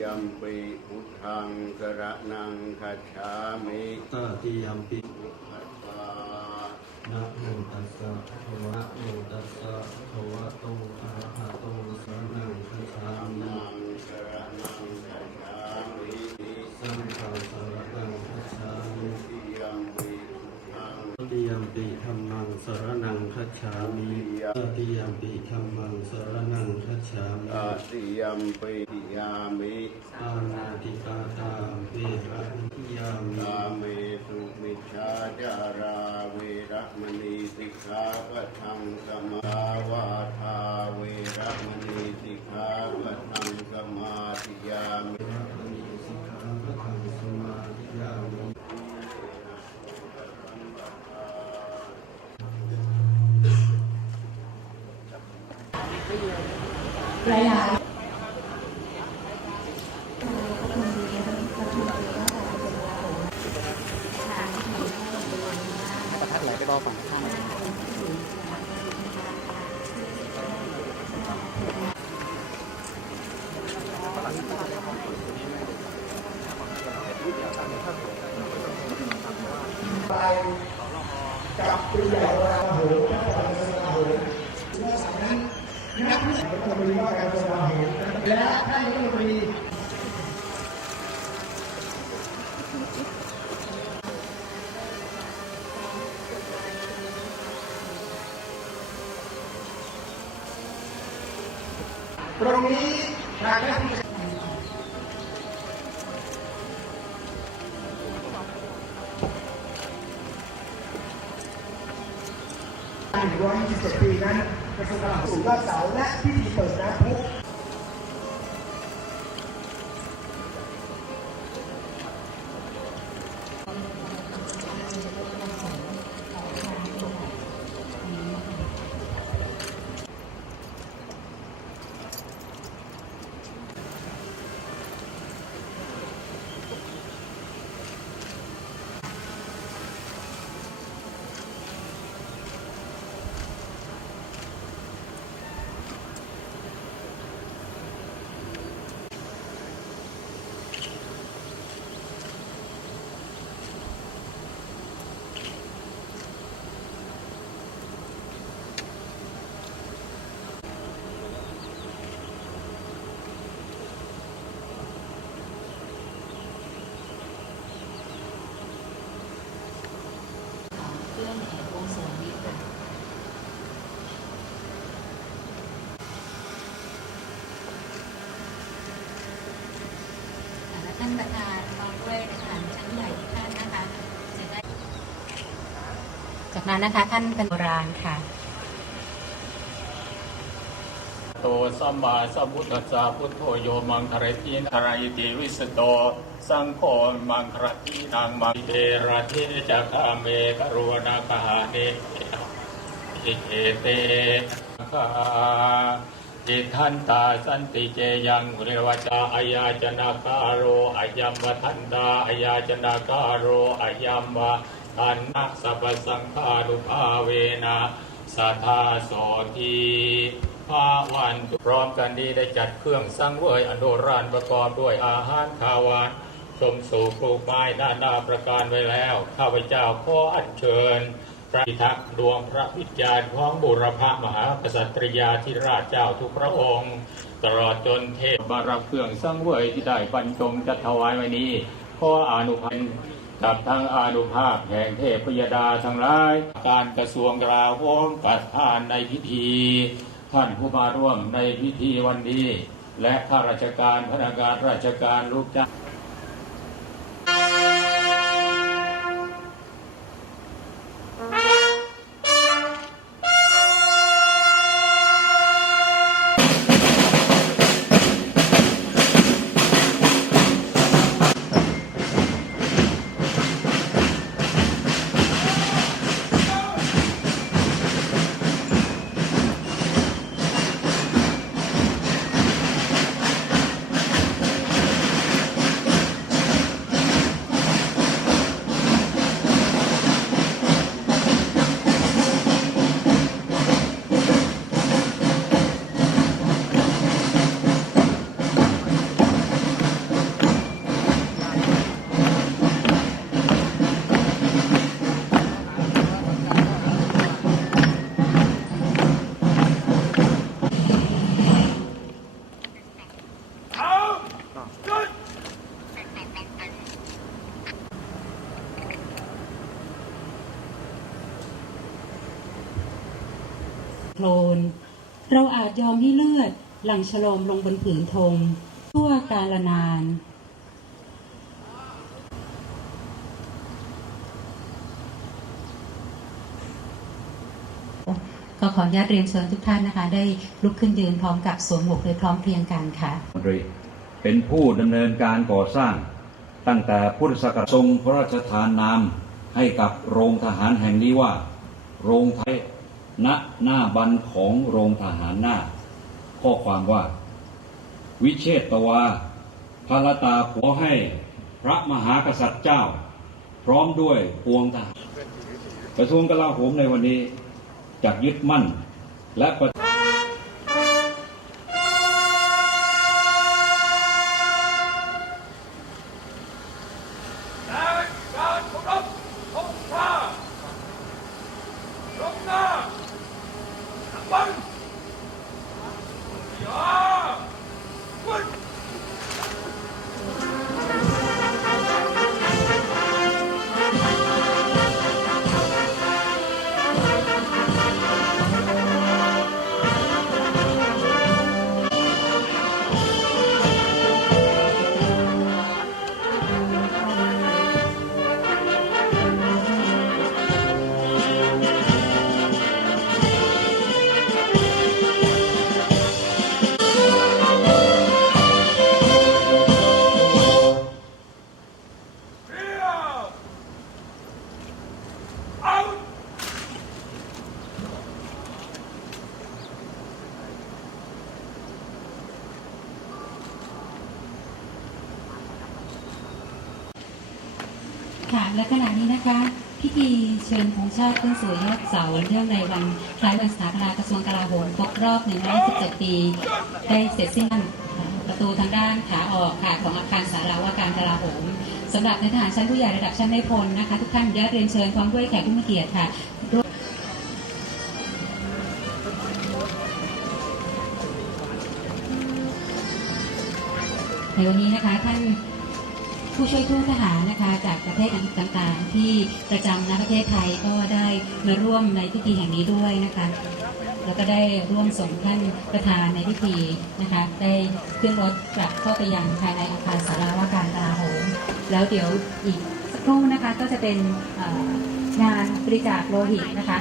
ยมปิพุทธังสระนังคัจามิตติยมปิ นะโมตัสสะภะคะวะโมตัสสะภะคะวะโตอะระหะโตสัมมาสัมพุทธัสสะนังสระนังคัจฉามิสัมภาสารนังคัจฉามิติยมปิพุทธังตติยมปิธัมมังสรณังคัจฉามิตติยมปิธัมมังสรณังคัจฉามิตติยมปิยามิอานาติกาตาเวระมิยามิ กาเมสุมิชฌาจาราเวระมณีสิกขา ปะทังสมาวาทาเวรมณีสิกขาปะทังสมาธิยามิพระมีสิกขา พระธรรมสมาธิยามิระยะประทัดไหลไปรอฝั่งข้างตรงนี้ทางท่าน นั้นกระทรวงกลาโหมว่าเสาและพิธีเปิดน้ำพุ เครื่องแห่บวงสรวงนี้ค่ะและท่าน ประธานพร้อมด้วยทหารชั้นใหญ่ทุกท่านนะคะเสร็จแล้วจากนั้นนะคะท่านเป็นโบราณค่ะโตสัมมาสัมพุทธัสสะพุทโธโยมังคารตินารายติวิสโต สังโฆมังคารตินังมังเดระเทจักขาเมกรุณาคหาเนอิเอเตคา จิทันตาสันติเจยังเรวจาอายาจนาคาโรอายัมวทันตาอายาจนาคาโรอายัมวะทันนักสัพสังฆารุภาเวนะสัทธาโสทีภาวันพร้อมกันนี้ได้จัดเครื่องสังเวยอนุรานประกอบด้วยอาหารขาวหวานสมสู่ปลูกไม้นานาประการไว้แล้ว ข้าพเจ้าขออัญเชิญ ระพิทักษ์ดวงพระวิจารณ์ของบุรพมหากษัตริยาธิราชเจ้าทุกพระองค์ ตลอดจนเทพบารเครื่องสังเวยที่ได้บรรจงจัดถวายไว้นี้ขออนุพันธ์กับทั้งอานุภาพแห่งเทพพยดาทั้งหลาย การกระทรวงกลาโหมประธานในพิธี ท่านผู้มาร่วมในพิธีวันนี้ และข้าราชการพนักงานราชการลูกจ้าง เราอาจยอมให้เลือดหลั่งฉโลมลงบนผืนธงชั่วกาลนาน ก็ขออนุญาตเรียนเชิญทุกท่านนะคะ ได้ลุกขึ้นยืนพร้อมกับสวมหมวกโดยพร้อมเพรียงกันค่ะมรีเป็นผู้ดำเนินการก่อสร้าง ตั้งแต่พุทธศักราชทรงพระราชทานนามให้กับโรงทหารแห่งนี้ว่า โรงไทย ณหน้าบันของโรงทหารหน้า ข้อความว่า วิเชตวาพระลตาขอให้พระมหากษัตริย์เจ้า พร้อมด้วยปวงทหารกระทรวงกลาโหมในวันนี้จะยึดมั่นและ และขณะนี้นะคะ พิธีเชิญธงชาติขึ้นสู่ยอดเสาเนื่องในวันคล้ายวันสถาปนากระทรวงกลาโหมครบรอบ117ปี ได้เสร็จสิ้นประตูทางด้านขาออกค่ะของอาคารสาราว่าการกลาโหมสำหรับในทหารชั้นผู้ใหญ่ระดับชั้นในพลนะคะ ทุกท่านขออนุญาตเรียนเชิญพร้อมด้วยแขกผู้มีเกียรติค่ะในวันนี้นะคะท่าน ผู้ช่วยทูตทหารนะคะ จากประเทศต่างๆ ที่ประจำณประเทศไทยก็ได้มาร่วมในพิธีแห่งนี้ด้วยนะคะ แล้วก็ได้ร่วมส่งท่านประธานในพิธีนะคะ ได้ขึ้นรถกลับเข้าไปยังภายในอาคารสาราว่าการกลาโหมแล้วเดี๋ยวอีกสักครู่นะคะก็จะเป็นงานบริจาคโลหิตนะคะ